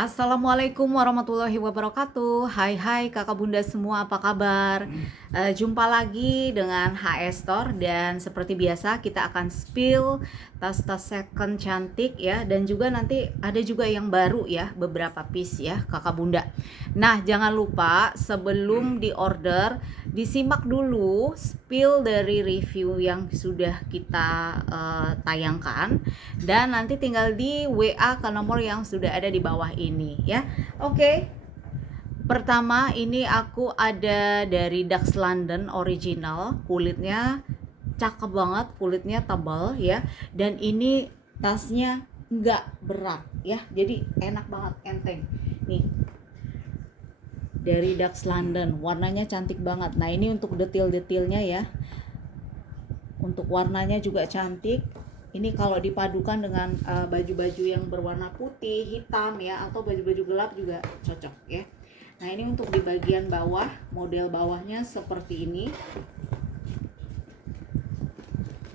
Assalamualaikum warahmatullahi wabarakatuh. Hai kakak bunda semua, apa kabar? Jumpa lagi dengan HS Store. Dan seperti biasa kita akan spill tas-tas second cantik ya. Dan juga nanti ada juga yang baru ya, beberapa piece ya kakak bunda. Nah jangan lupa sebelum di order disimak dulu spill dari review yang sudah kita tayangkan. Dan nanti tinggal di WA ke nomor yang sudah ada di bawah ini ya. Oke. Pertama ini aku ada dari Dax London original, kulitnya cakep banget, kulitnya tebal ya. Dan ini tasnya nggak berat ya, jadi enak banget, enteng. Nih dari Dax London, warnanya cantik banget. Nah ini untuk detail-detailnya ya, untuk warnanya juga cantik. Ini kalau dipadukan dengan baju-baju yang berwarna putih, hitam ya, atau baju-baju gelap juga cocok ya. Nah ini untuk di bagian bawah, model bawahnya seperti ini.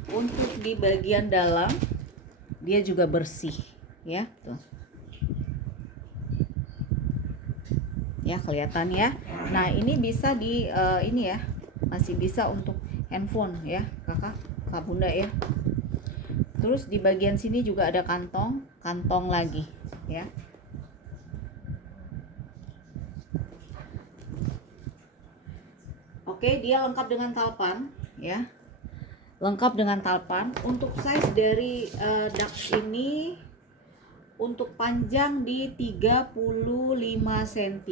Untuk di bagian dalam dia juga bersih ya, tuh. Ya kelihatan ya. Nah ini bisa di ini ya, masih bisa untuk handphone ya kak bunda ya. Terus di bagian sini juga ada kantong lagi ya. Oke, dia lengkap dengan talpan ya. Lengkap dengan talpan. Untuk size dari Dax ini, untuk panjang di 35 cm,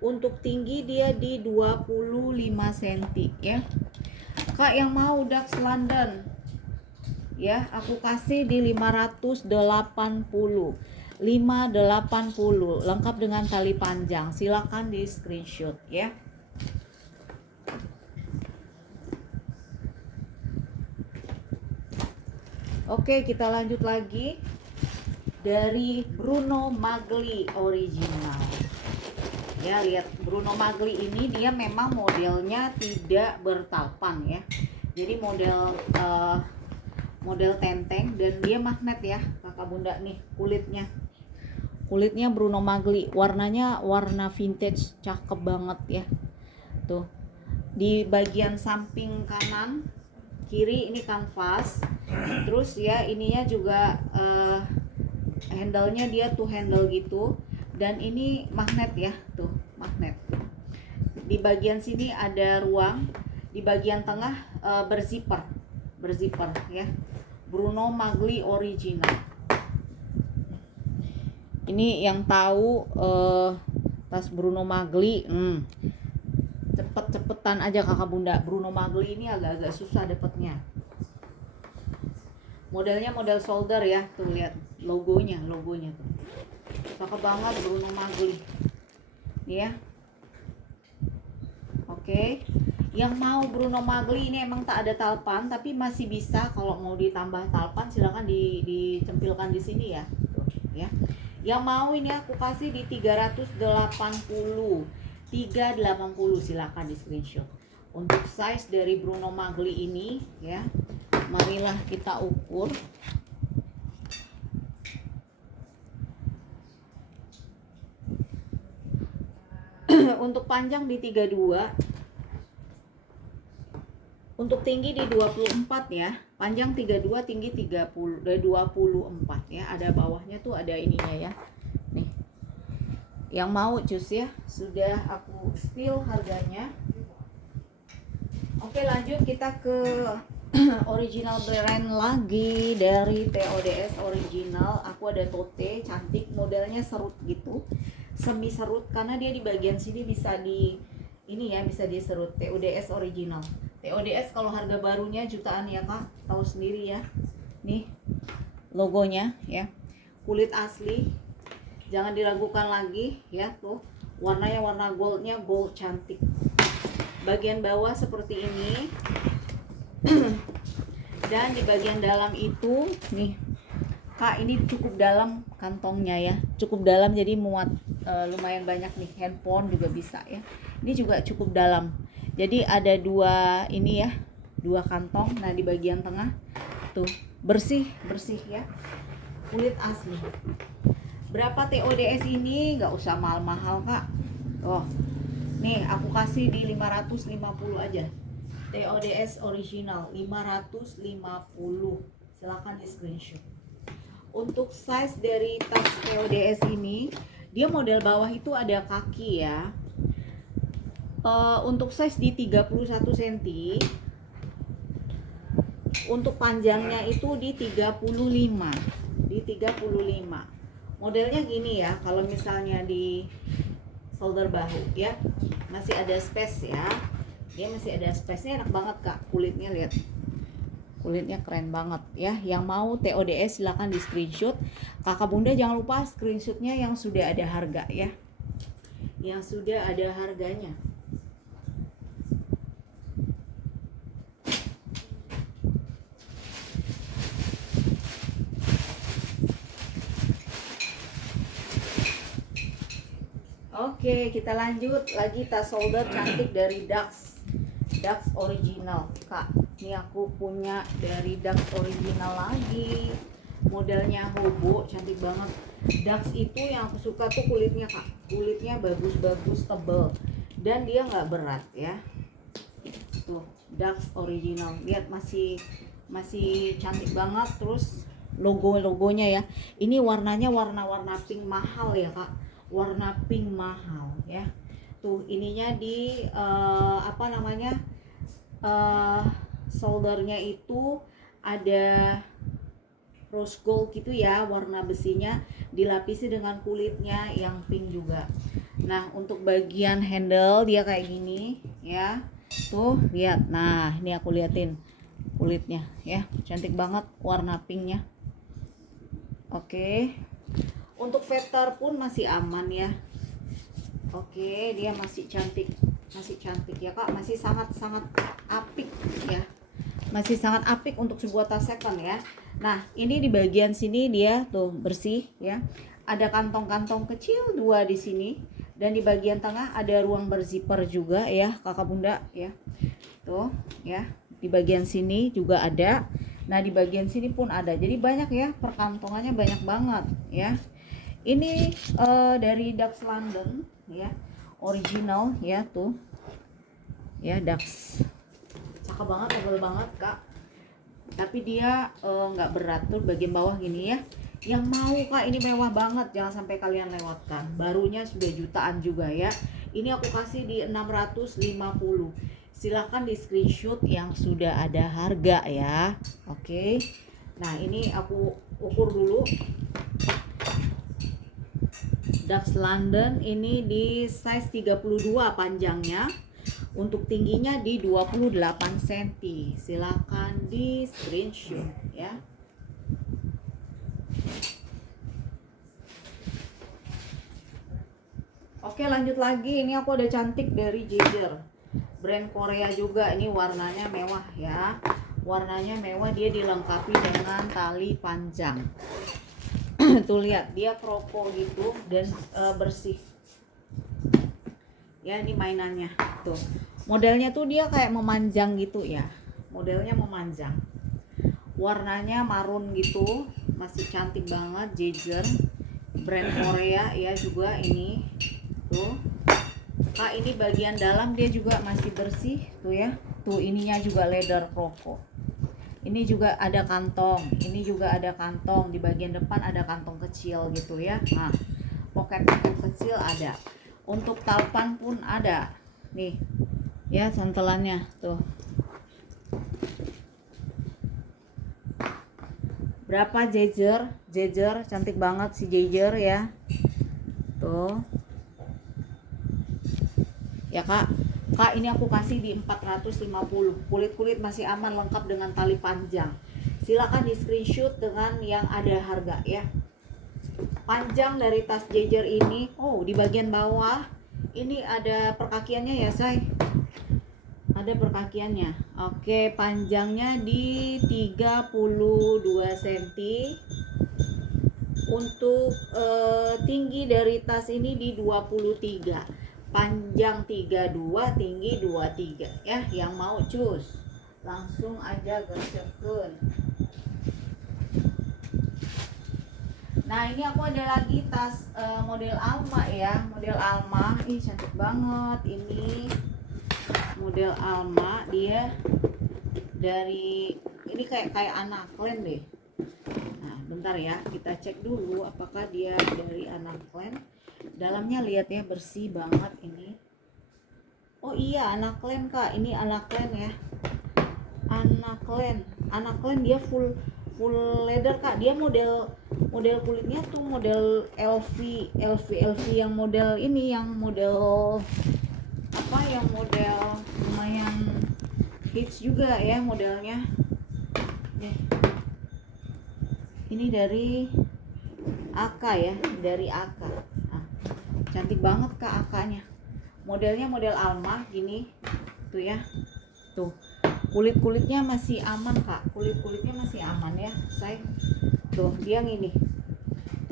untuk tinggi dia di 25 cm ya. Kak yang mau Dax London ya, aku kasih di 580 lengkap dengan tali panjang. Silakan di screenshot ya. Oke, kita lanjut lagi dari Bruno Magli original. Ya, lihat Bruno Magli ini dia memang modelnya tidak bertalpan ya. Jadi model tenteng, dan dia magnet ya kakak bunda. Nih kulitnya Bruno Magli, warnanya warna vintage, cakep banget ya. Tuh di bagian samping kanan kiri ini kanvas. Terus ya ininya juga handle-nya dia tuh handle gitu, dan ini magnet ya, tuh magnet. Di bagian sini ada ruang, di bagian tengah berzipper ya. Bruno Magli original. Ini yang tahu tas Bruno Magli, cepet-cepetan aja kakak bunda. Bruno Magli ini agak-agak susah dapetnya. Modelnya model solder ya, tuh lihat logonya tuh. Cakep banget Bruno Magli. Ya. Oke. Yang mau Bruno Magli ini emang tak ada talpan, tapi masih bisa kalau mau ditambah talpan silakan dicempilkan di sini ya. Tuh, ya. Yang mau ini aku kasih di 380 silakan di screenshot. Untuk size dari Bruno Magli ini ya, marilah kita ukur. Untuk panjang di 32, untuk tinggi di 24 ya. Panjang 32, tinggi 24 ya. Ada bawahnya tuh, ada ininya ya. Nih. Yang mau cus ya, sudah aku spill harganya. Oke, lanjut kita ke original brand lagi dari TODS original. Aku ada tote cantik, modelnya serut gitu, semi serut, karena dia di bagian sini bisa di ini ya, bisa diserut. TODS original. TODS kalau harga barunya jutaan ya kak, tahu sendiri ya. Nih logonya ya, kulit asli, jangan diragukan lagi ya. Tuh warnanya warna goldnya, gold cantik. Bagian bawah seperti ini. Dan di bagian dalam itu nih kak, ini cukup dalam kantongnya ya, cukup dalam, jadi muat lumayan banyak nih, handphone juga bisa ya. Ini juga cukup dalam, jadi ada dua ini ya, dua kantong. Nah di bagian tengah tuh bersih ya, kulit asli. Berapa TODS ini? Nggak usah mahal-mahal kak. Oh, nih aku kasih di 550 aja. TODS original 550. Silahkan di screenshot. Untuk size dari tas TODS ini, dia model bawah itu ada kaki ya. Untuk size di 31 cm. Untuk panjangnya itu di 35. Di 35. Modelnya gini ya, kalau misalnya di shoulder bahu ya, masih ada space ya. Dia masih ada space-nya, enak banget kak. Kulitnya lihat. Kulitnya keren banget ya. Yang mau TODS silahkan di screenshot. Kakak bunda jangan lupa screenshotnya yang sudah ada harga ya. Yang sudah ada harganya. Oke, kita lanjut lagi tas shoulder cantik dari Dax original kak. Ini aku punya dari Dax original lagi. Modelnya hobo, cantik banget. Dax itu yang aku suka tuh kulitnya kak. Kulitnya bagus-bagus, tebel, dan dia nggak berat ya. Tuh Dax original, lihat masih cantik banget. Terus logonya ya, ini warnanya warna pink mahal ya kak. Warna pink mahal ya. Tuh ininya di apa namanya, shouldernya itu ada rose gold gitu ya, warna besinya dilapisi dengan kulitnya yang pink juga. Nah untuk bagian handle dia kayak gini ya, tuh lihat. Nah ini aku liatin kulitnya ya, cantik banget warna pinknya. Oke. Untuk veter pun masih aman ya. Oke, dia masih cantik ya kak, masih sangat apik ya, masih sangat apik untuk sebuah tas second ya. Nah ini di bagian sini dia tuh bersih ya, ada kantong-kantong kecil 2 di sini, dan di bagian tengah ada ruang berzipper juga ya kakak bunda ya. Tuh ya, di bagian sini juga ada. Nah di bagian sini pun ada, jadi banyak ya, perkantongannya banyak banget ya. Ini dari Dax London ya, original ya, tuh ya Dax, cakep banget, tebel banget kak, tapi dia nggak berat. Tuh bagian bawah gini ya. Yang mau kak ini mewah banget, jangan sampai kalian lewatkan, barunya sudah jutaan juga ya. Ini aku kasih di 650. Silahkan di screenshot yang sudah ada harga ya. Oke, nah ini aku ukur dulu. Dax London ini di size 32 panjangnya, untuk tingginya di 28 cm. Silakan di screenshot ya. Oke, lanjut lagi. Ini aku ada cantik dari Jaeger, brand Korea juga. Ini warnanya mewah ya. Warnanya mewah, dia dilengkapi dengan tali panjang. Tuh lihat, dia kroko gitu dan bersih ya. Ini mainannya tuh, modelnya tuh dia kayak memanjang gitu ya, modelnya memanjang, warnanya marun gitu, masih cantik banget. Jaeger, brand Korea ya juga ini. Tuh kak, ini bagian dalam dia juga masih bersih tuh ya. Tuh ininya juga leather kroko. Ini juga ada kantong, ini juga ada kantong, di bagian depan ada kantong kecil gitu ya. Nah, pocket kecil ada. Untuk talpan pun ada. Nih. Ya, santelannya tuh. Berapa Jaeger? Jaeger cantik banget si Jaeger ya. Tuh. Ya, Kak. Kak, ini aku kasih di 450. Kulit masih aman, lengkap dengan tali panjang. Silakan di screenshot dengan yang ada harga ya. Panjang dari tas Jaeger ini, oh di bagian bawah ini ada perkakiannya ya say. Ada perkakiannya. Oke, panjangnya di 32 cm. Untuk tinggi dari tas ini di 23. Panjang 32, tinggi 23 ya. Yang mau cus langsung aja gesekeun. Nah ini aku ada lagi tas model Alma ya, model Alma. Ih cantik banget ini model Alma, dia dari ini kayak Anaklen deh. Nah bentar ya, kita cek dulu apakah dia dari Anaklen. Dalamnya lihat ya, bersih banget ini. Oh iya Anaklen kak, ini Anaklen ya. Anaklen dia full leather kak. Dia model kulitnya tuh model LV yang model ini, yang model apa, yang model lumayan hits juga ya modelnya. Nih. Ini dari Aka ya, dari Aka. Nah, cantik banget kak Akanya. Modelnya model Alma gini tuh ya. Tuh kulitnya masih aman kak, kulitnya masih aman ya say. Tuh dia gini,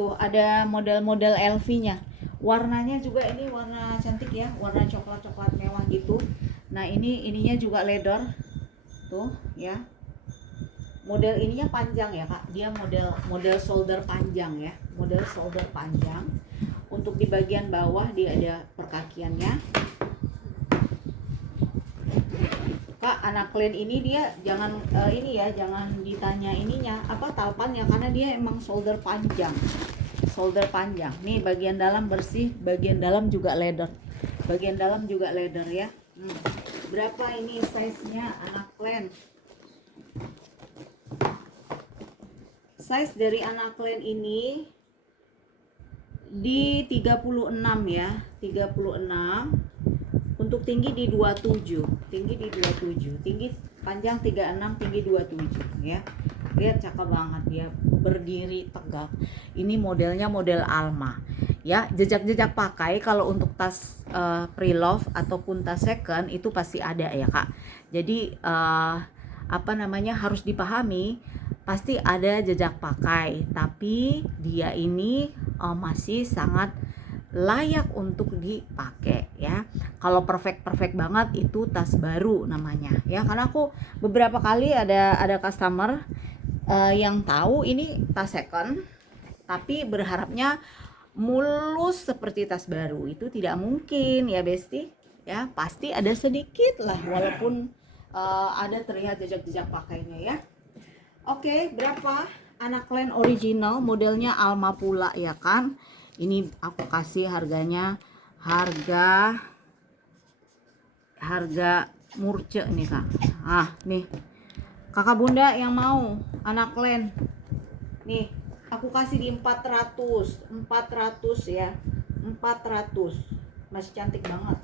tuh ada model LV nya, warnanya juga ini warna cantik ya, warna coklat mewah gitu. Nah ininya juga leather tuh ya, model ininya panjang ya kak, dia model shoulder panjang ya, model shoulder panjang. Untuk di bagian bawah dia ada perkakiannya. Kak, Anaklen ini dia jangan ini ya, jangan ditanya ininya apa talpannya, karena dia emang shoulder panjang. Nih bagian dalam bersih, bagian dalam juga leather. Ya. Berapa ini size-nya Anaklen? Size dari Anaklen ini di 36 ya, 36. Untuk tinggi di 27, tinggi panjang 36, tinggi 27 ya. Lihat cakep banget, dia berdiri tegak. Ini modelnya model Alma ya. Jejak pakai kalau untuk tas pre-love ataupun tas second itu pasti ada ya kak. Jadi apa namanya, harus dipahami pasti ada jejak pakai, tapi dia ini masih sangat layak untuk dipakai ya. Kalau perfect banget itu tas baru namanya ya, karena aku beberapa kali ada customer yang tahu ini tas second tapi berharapnya mulus seperti tas baru. Itu tidak mungkin ya Besti ya, pasti ada sedikit lah, walaupun ada terlihat jejak pakainya ya. Oke, berapa Anaklen original, modelnya Alma pula ya kan. Ini aku kasih harga murce nih kak. Nih kakak bunda yang mau Anaklen nih, aku kasih di 400 ya, 400. Masih cantik banget.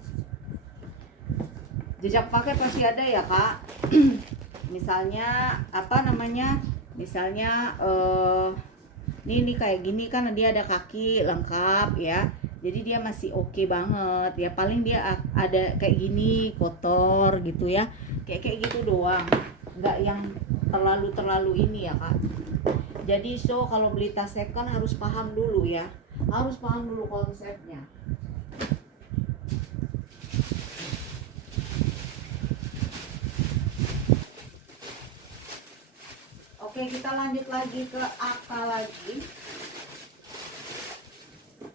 Jejak pakai pasti ada ya kak. Misalnya apa namanya, misalnya ini kayak gini kan, dia ada kaki lengkap ya, jadi dia masih oke banget ya. Paling dia ada kayak gini kotor gitu ya, kayak gitu doang, nggak yang terlalu ini ya kak. Jadi kalau beli tas second harus paham dulu ya, harus paham dulu konsepnya. Oke, kita lanjut lagi ke Aka lagi.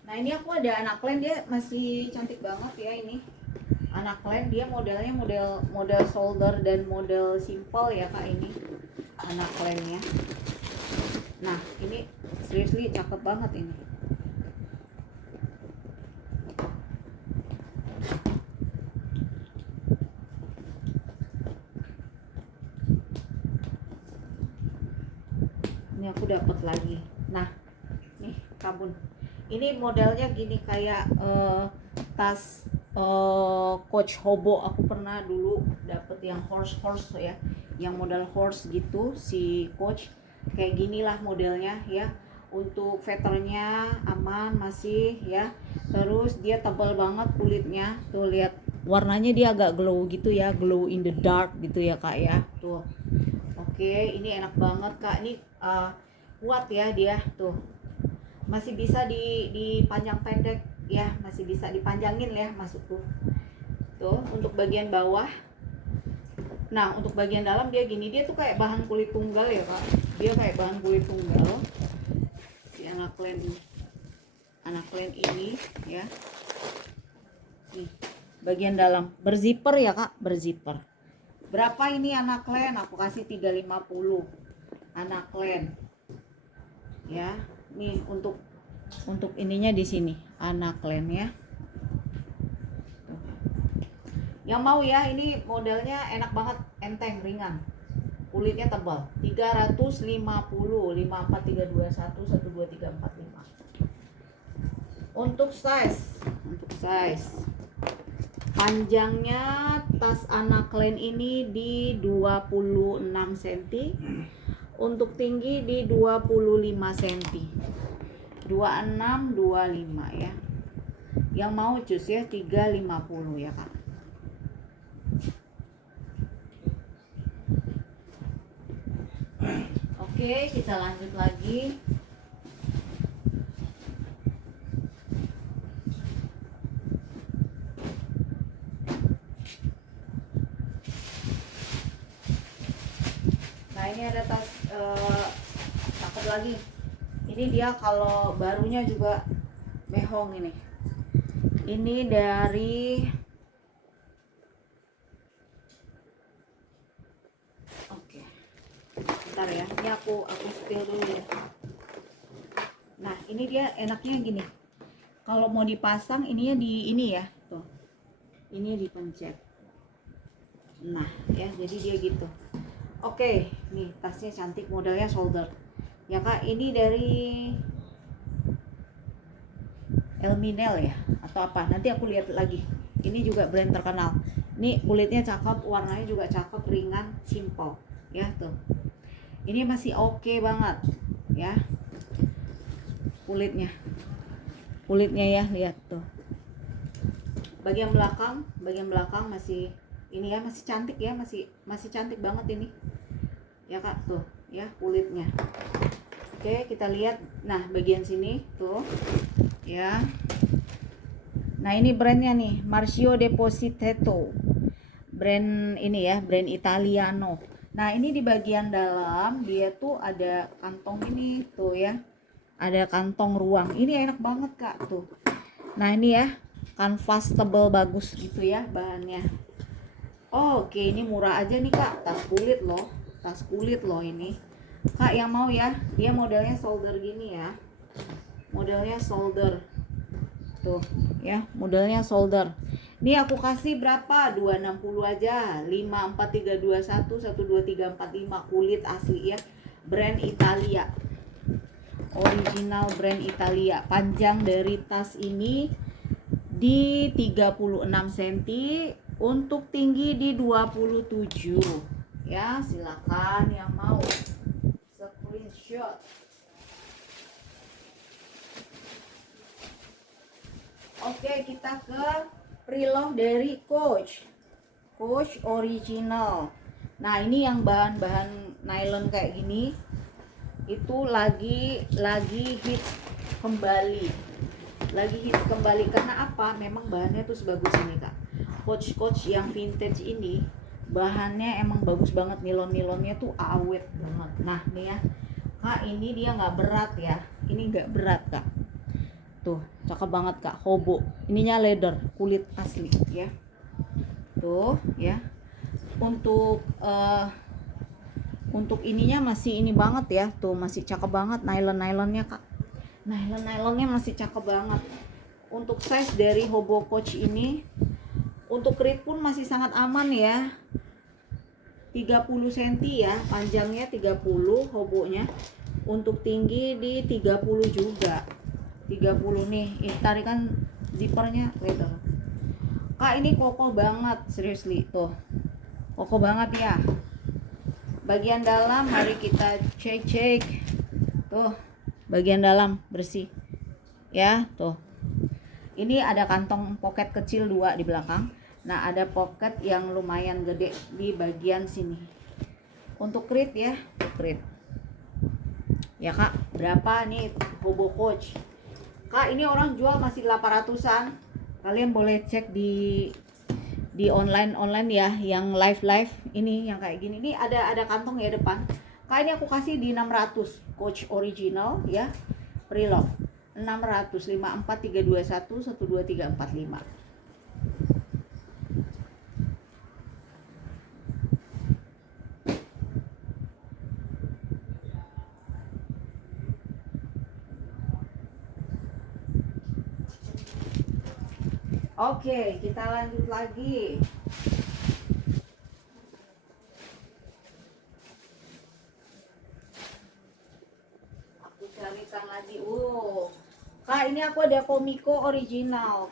Nah ini aku ada Anaklen, dia masih cantik banget ya. Ini Anaklen, dia modelnya model shoulder dan model simple ya kak. Ini Anaklennya. Nah ini seriously cakep banget ini. Ini aku dapat lagi. Nah nih kabun, ini modelnya gini kayak tas Coach Hobo. Aku pernah dulu dapet yang horse ya, yang model horse gitu si Coach. Kayak gini lah modelnya ya. Untuk veternya aman masih ya. Terus dia tebal banget kulitnya. Tuh lihat warnanya, dia agak glow gitu ya, glow in the dark gitu ya kak ya. Tuh oke, ini enak banget kak. Ini kuat ya dia tuh. Masih bisa dipanjang pendek ya, masih bisa dipanjangin ya masukku. Tuh untuk bagian bawah. Nah untuk bagian dalam dia gini, dia tuh kayak bahan kulit tunggal ya kak. Dia kayak bahan kulit tunggal si anak len ini ya. Nih, bagian dalam berzipper ya Kak, berzipper. Berapa ini anak len? Aku kasih 350 anak len. Ya, nih untuk ininya di sini anak len ya. Tuh. Yang mau ya, ini modelnya enak banget, enteng, ringan. Kulitnya tebal. 350 54321 12345. Untuk size panjangnya tas anak len ini di 26 cm, untuk tinggi di 25 cm. 26 25 ya. Yang mau cus ya 350 ya Kak. Oke, kita lanjut lagi. Nah, ini ada tas cakep lagi. Ini dia kalau barunya juga mehong ini. Ini dari bentar ya, ini aku spill dulu ya. Nah, ini dia enaknya gini. Kalau mau dipasang ininya di ini ya, tuh. Ini dipencet. Nah, ya jadi dia gitu. Oke, nih tasnya cantik, modelnya shoulder. Ya Kak, ini dari Elminel ya atau apa? Nanti aku lihat lagi. Ini juga brand terkenal. Ini kulitnya cakep, warnanya juga cakep, ringan, simple. Ya, tuh. Ini masih oke banget ya kulitnya ya, lihat tuh. Bagian belakang masih ini ya, masih cantik ya, masih cantik banget ini ya Kak, tuh ya kulitnya. Oke, kita lihat. Nah, bagian sini tuh ya. Nah, ini brandnya nih, Marcio Deposito, brand ini ya, brand Italiano. Nah, ini di bagian dalam dia tuh ada kantong ini tuh ya. Ada kantong ruang. Ini enak banget Kak tuh. Nah, ini ya, kanvas tebal bagus gitu ya bahannya. Oke, ini murah aja nih Kak. Tas kulit loh ini. Kak yang mau ya, dia modelnya shoulder gini ya. Modelnya shoulder. Tuh ya, modelnya shoulder. Ini aku kasih berapa? 260 aja. 54321 12345, kulit asli ya. Brand Italia. Original brand Italia. Panjang dari tas ini di 36 cm, untuk tinggi di 27. Ya, silakan yang mau screenshot. Oke, kita ke preloved dari Coach original. Nah, ini yang bahan-bahan nylon kayak gini itu lagi hits kembali. Karena apa? Memang bahannya tuh sebagus ini Kak. Coach yang vintage ini bahannya emang bagus banget, nilon-nilonnya tuh awet banget. Nah, nih ya Kak, ini dia nggak berat ya. Ini nggak berat Kak. Tuh, cakep banget Kak, hobo. Ininya leather, kulit asli ya. Tuh ya. Untuk ininya masih ini banget ya. Tuh, masih cakep banget nylonnya Kak. Nylonnya masih cakep banget. Untuk size dari hobo Coach ini, untuk krit pun masih sangat aman ya. 30 cm ya, panjangnya 30 hobonya. Untuk tinggi di 30 juga. 30 nih. Ini tarikan zippernya leather. Kak, ini kokoh banget, seriously. Tuh. Kokoh banget ya. Bagian dalam mari kita cek. Tuh. Bagian dalam bersih. Ya, tuh. Ini ada kantong pocket kecil 2 di belakang. Nah, ada pocket yang lumayan gede di bagian sini. Untuk krit ya, krit. Ya Kak, berapa nih hobo Coach? Kak, ini orang jual masih 800-an. Kalian boleh cek di online ya, yang live ini yang kayak gini. Ini ada kantong ya depan. Kak, ini aku kasih di 600. Coach original ya. prelock 600 54 321 12345. Oke, kita lanjut lagi. Aku carikan lagi. Kak, ini aku ada Komiko original.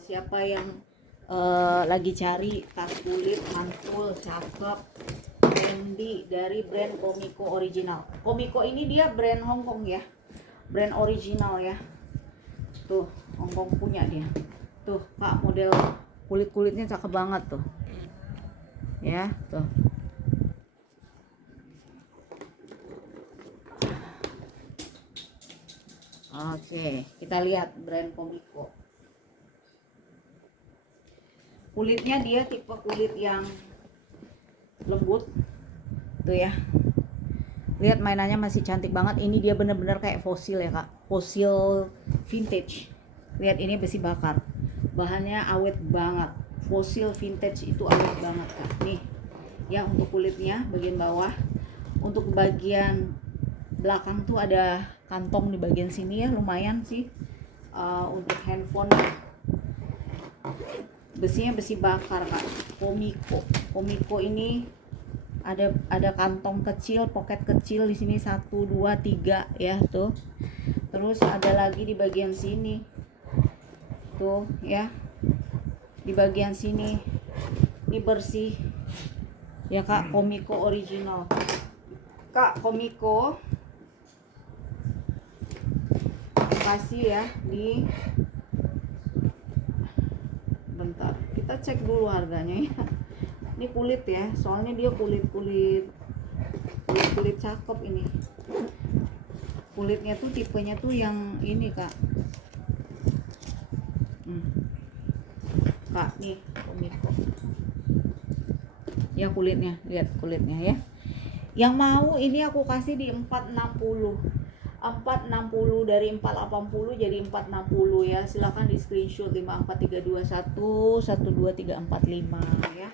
Siapa yang lagi cari tas kulit mantul cakep trendy dari brand Komiko original. Komiko ini dia brand Hong Kong ya. Brand original ya. Tuh, Hong Kong punya dia. Tuh, Kak, model kulit-kulitnya cakep banget tuh. Ya, tuh. Oke, kita lihat brand Komiko. Kulitnya dia tipe kulit yang lembut. Tuh ya. Lihat mainannya masih cantik banget. Ini dia bener-bener kayak fosil ya, Kak. Fosil vintage. Lihat ini besi bakar. Bahannya awet banget. Fosil vintage itu awet banget, Kak. Nih. Ya, untuk kulitnya bagian bawah. Untuk bagian belakang tuh ada kantong di bagian sini ya, lumayan sih. Untuk handphone besinya besi bakar, Kak. Komiko ini ada kantong kecil, pocket kecil di sini 1 2 3 ya tuh. Terus ada lagi di bagian sini. Tuh ya. Di bagian sini. Ini bersih. Ya, Kak, Komiko original. Kak, Komiko kasih ya di bentar. Kita cek dulu harganya ya. Ini kulit ya, soalnya dia kulit cakep ini. Kulitnya tuh tipenya tuh yang ini, Kak. Kak, nih Komiko. Ya kulitnya, lihat kulitnya ya. Yang mau ini aku kasih di 460. 460 dari 480 jadi 460 ya. Silakan di screenshot 54321 12345 ya.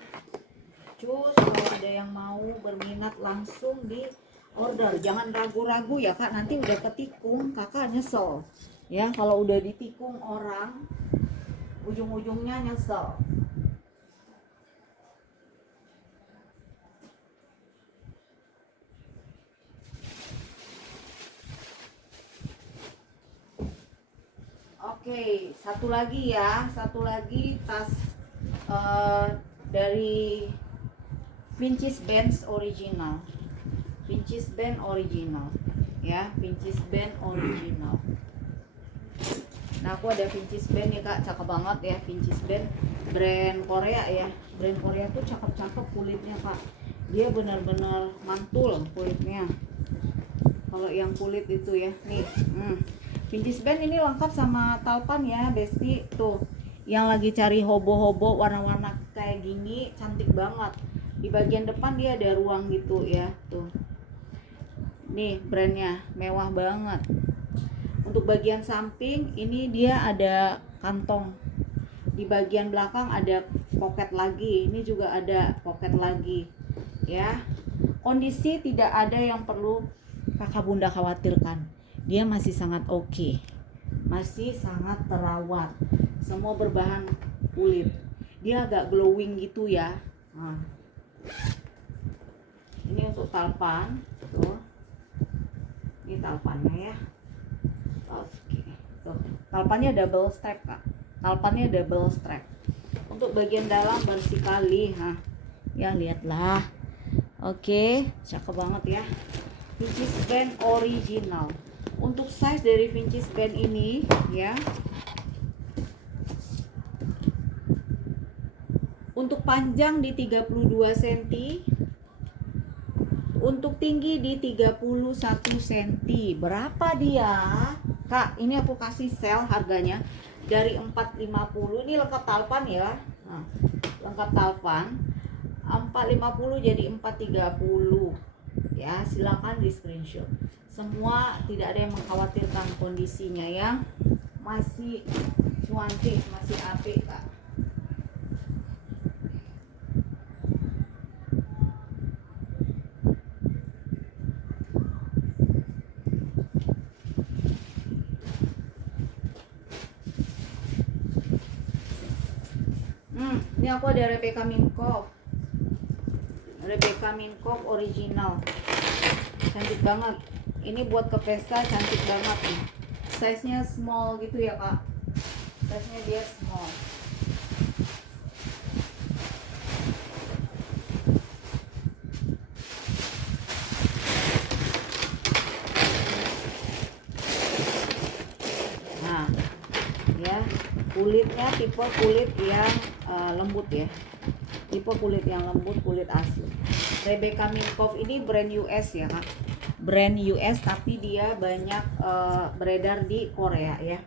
Cus, kalau ada yang mau berminat langsung di order. Jangan ragu-ragu ya, Kak. Nanti udah ketikung, Kakak nyesel. Ya, kalau udah ditikung orang ujung-ujungnya nyesel. Oke, satu lagi ya, tas dari Vintage Band original. Ya, Vintage Band original. Nah, aku ada Vintage Band nih, Kak, cakep banget ya. Vintage Band brand Korea ya. Brand Korea tuh cakep-cakep kulitnya, Kak. Dia benar-benar mantul kulitnya. Kalau yang kulit itu ya, nih. Vintage Band ini lengkap sama talpan ya, Besti. Tuh, yang lagi cari hobo-hobo warna-warna kayak gini, cantik banget. Di bagian depan dia ada ruang gitu ya, tuh. Nih, brandnya mewah banget. Untuk bagian samping ini dia ada kantong. Di bagian belakang ada pocket lagi. Ini juga ada pocket lagi. Ya. Kondisi tidak ada yang perlu Kakak Bunda khawatirkan. Dia masih sangat oke. Masih sangat terawat. Semua berbahan kulit. Dia agak glowing gitu ya. Nah. Ini untuk talpan, tuh. Ini talpannya ya. Oke. Tuh, talpannya double strap, Kak. Untuk bagian dalam bersih kali, ya lihatlah. Oke, cakep banget ya. Vintage Band original. Untuk size dari Vintage Band ini ya, untuk panjang di 32 cm, untuk tinggi di 31 cm. Berapa dia? Kak, ini aku kasih sale harganya dari 450. Ini lengkap talpan ya. Nah, lengkap talpan. 450 jadi 430. Ya, silakan di screenshot. semua tidak ada yang mengkhawatirkan kondisinya ya, masih cuantik, masih apik Kak. Ini aku ada Rebecca Minkoff. Rebecca Minkoff original. Cantik banget. Ini buat ke pesta cantik banget nih. Size-nya small gitu ya, Kak. Size-nya dia small. Nah, ya. Kulitnya tipe kulit yang lembut ya. Tipe kulit yang lembut, kulit asli. Rebecca Minkoff ini brand US ya Kak, brand US tapi dia banyak beredar di Korea ya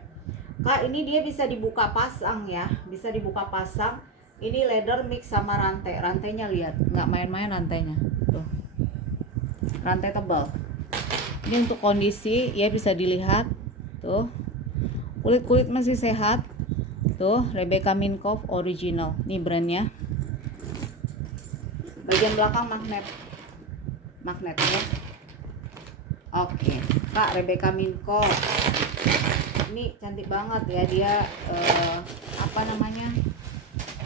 Kak. Ini dia bisa dibuka pasang ya, bisa dibuka pasang. Ini leather mix sama rantai, rantainya lihat nggak main-main rantainya tuh, rantai tebal. Ini untuk kondisi ya bisa dilihat tuh, kulit-kulit masih sehat tuh. Rebecca Minkoff original, nih brandnya. Bagian belakang magnet ya. Oke Kak, Rebecca Minkoff ini cantik banget ya dia, apa namanya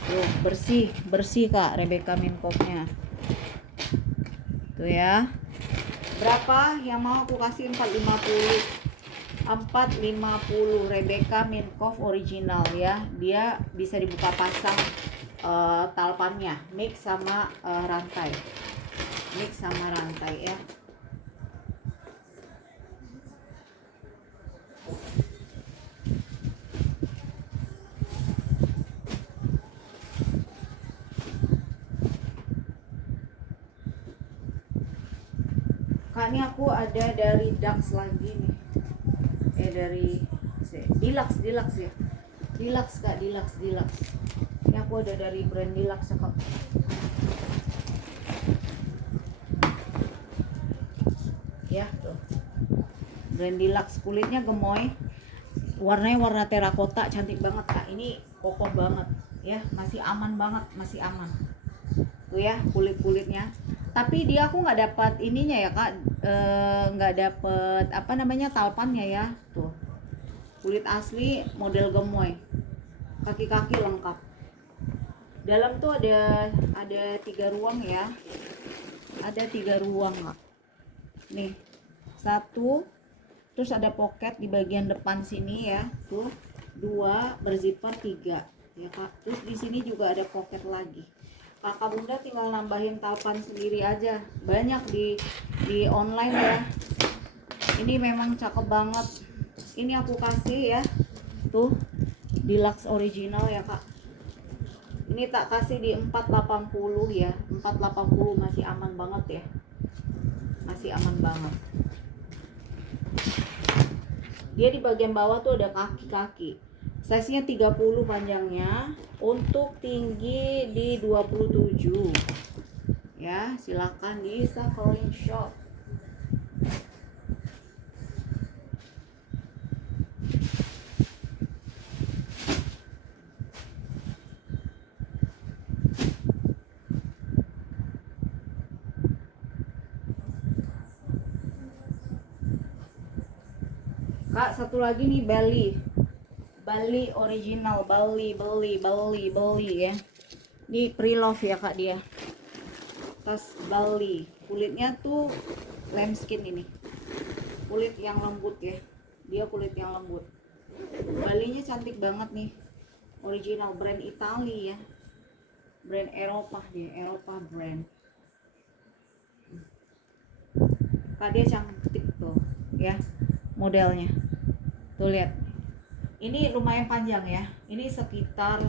tuh, bersih Kak Rebecca Minkoffnya tuh ya. Berapa yang mau aku kasih? 450 Rebecca Minkoff original ya. Dia bisa dibuka pasang talpannya mix sama rantai, ya. Kak, ini aku ada dari Dax lagi nih, dari Deluxe ya, Deluxe Kak, Deluxe. Ini aku ada dari brand Deluxe Kak. Ya tuh, brand Deluxe, kulitnya gemoy, warnanya warna terakota, cantik banget Kak. Ini kokoh banget ya, masih aman banget, masih aman tuh ya kulitnya. Tapi dia aku nggak dapat ininya ya Kak, nggak dapet apa namanya talpannya ya tuh. Kulit asli, model gemoy, kaki-kaki lengkap. Dalam tuh ada 3 ruang ya, ada 3 ruang Kak. Nih 1, terus ada pocket di bagian depan sini ya tuh, 2 berzipper, 3 ya Kak. Terus di sini juga ada pocket lagi. Kakak Bunda tinggal nambahin talpan sendiri aja, banyak di online ya. Ini memang cakep banget. Ini aku kasih ya tuh, Deluxe original ya Kak. Ini tak kasih di 480 ya, 480 masih aman banget ya, masih aman banget. Dia di bagian bawah tuh ada kaki-kaki. Size-nya 30 panjangnya, untuk tinggi di 27. Ya, silakan bisa screenshot. Kak, satu lagi nih Bali original, Bali ya. Ini pre-love ya Kak dia. Tas Bali, kulitnya tuh lambskin, ini kulit yang lembut ya. Dia kulit yang lembut. Balinya cantik banget nih. Original, brand Italia ya. Brand Eropa dia, Eropa brand. Kak, dia cantik tuh ya modelnya. Tuh lihat. Ini lumayan panjang ya. Ini sekitar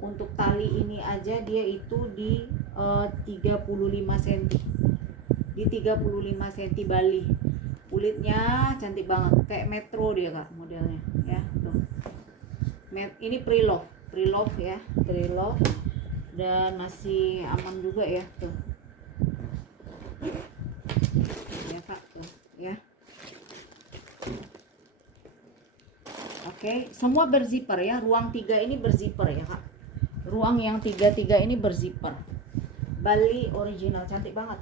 untuk tali ini aja dia itu di 35 cm. Di 35 cm Bali. Kulitnya cantik banget, kayak metro dia Kak modelnya ya. Tuh. Ini pre-love ya, pre-love dan masih aman juga ya tuh. Ya Kak tuh ya. Oke, semua berzipper ya. Ruang 3 ini berzipper ya kak. Ruang yang 3 ini berzipper. Bali original, cantik banget.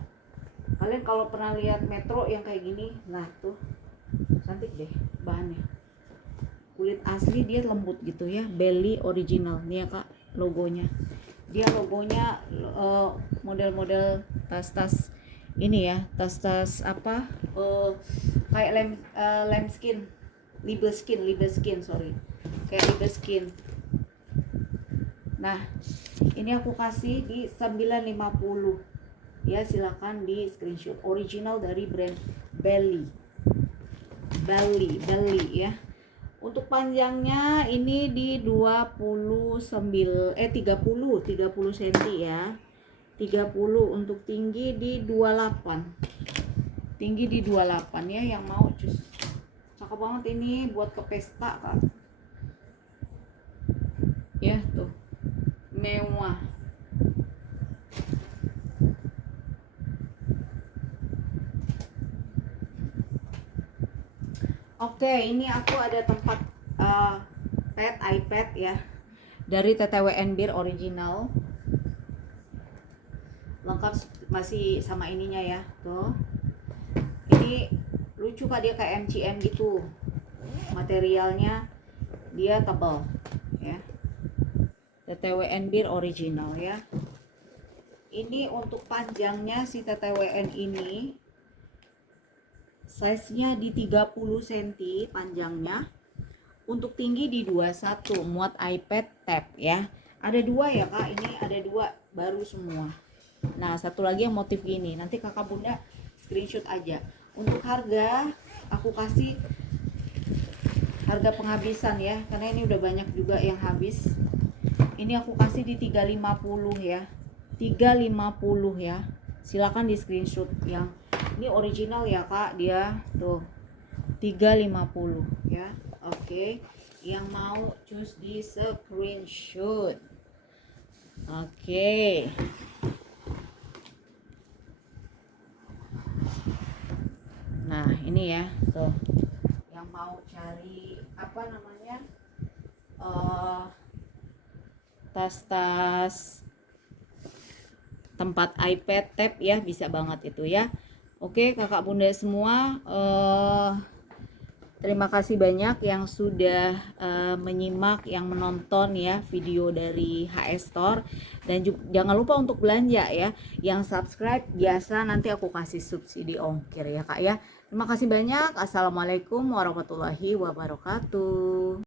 Kalian kalau pernah lihat Metro yang kayak gini, nah tuh cantik deh bahannya. Kulit asli, dia lembut gitu ya. Bali original nih ya kak, logonya. Dia logonya model-model tas-tas ini ya, tas-tas apa? Kayak lambskin, libeskin, sorry. Kayak libeskin. Nah, ini aku kasih di 950. Ya, silakan di screenshot. Original dari brand Bali ya. Untuk panjangnya ini di 30 cm ya. 30. Untuk tinggi di 28. Tinggi di 28 ya, yang mau cus. Cakep banget ini buat ke pesta, Kak. Ya, tuh. Mewah. Oke, ini aku ada tempat iPad ya, dari TTWN Bir original, lengkap masih sama ininya ya. Tuh, ini lucu kak, dia kayak MCM gitu, materialnya dia tebal ya. TTWN Bir original ya. Ini untuk panjangnya si TTWN ini size-nya di 30 cm panjangnya. Untuk tinggi di 21, muat iPad tab ya. Ada 2 ya kak, ini ada 2 baru semua. Nah, satu lagi yang motif gini, nanti kakak bunda screenshot aja. Untuk harga aku kasih harga penghabisan ya, karena ini udah banyak juga yang habis. Ini aku kasih di 350 ya. 350 ya. Silakan di screenshot yang ini original ya kak, dia tuh 350 ya. Oke, yang mau cus di screenshot. Oke. Nah, ini ya, tuh. Yang mau cari apa namanya? Tas-tas tempat iPad tab ya, bisa banget itu ya. Oke, kakak bunda semua, terima kasih banyak yang sudah menyimak, yang menonton ya video dari HS Store. Dan juga, jangan lupa untuk belanja ya. Yang subscribe biasa nanti aku kasih subsidi ongkir ya kak ya. Terima kasih banyak. Assalamualaikum warahmatullahi wabarakatuh.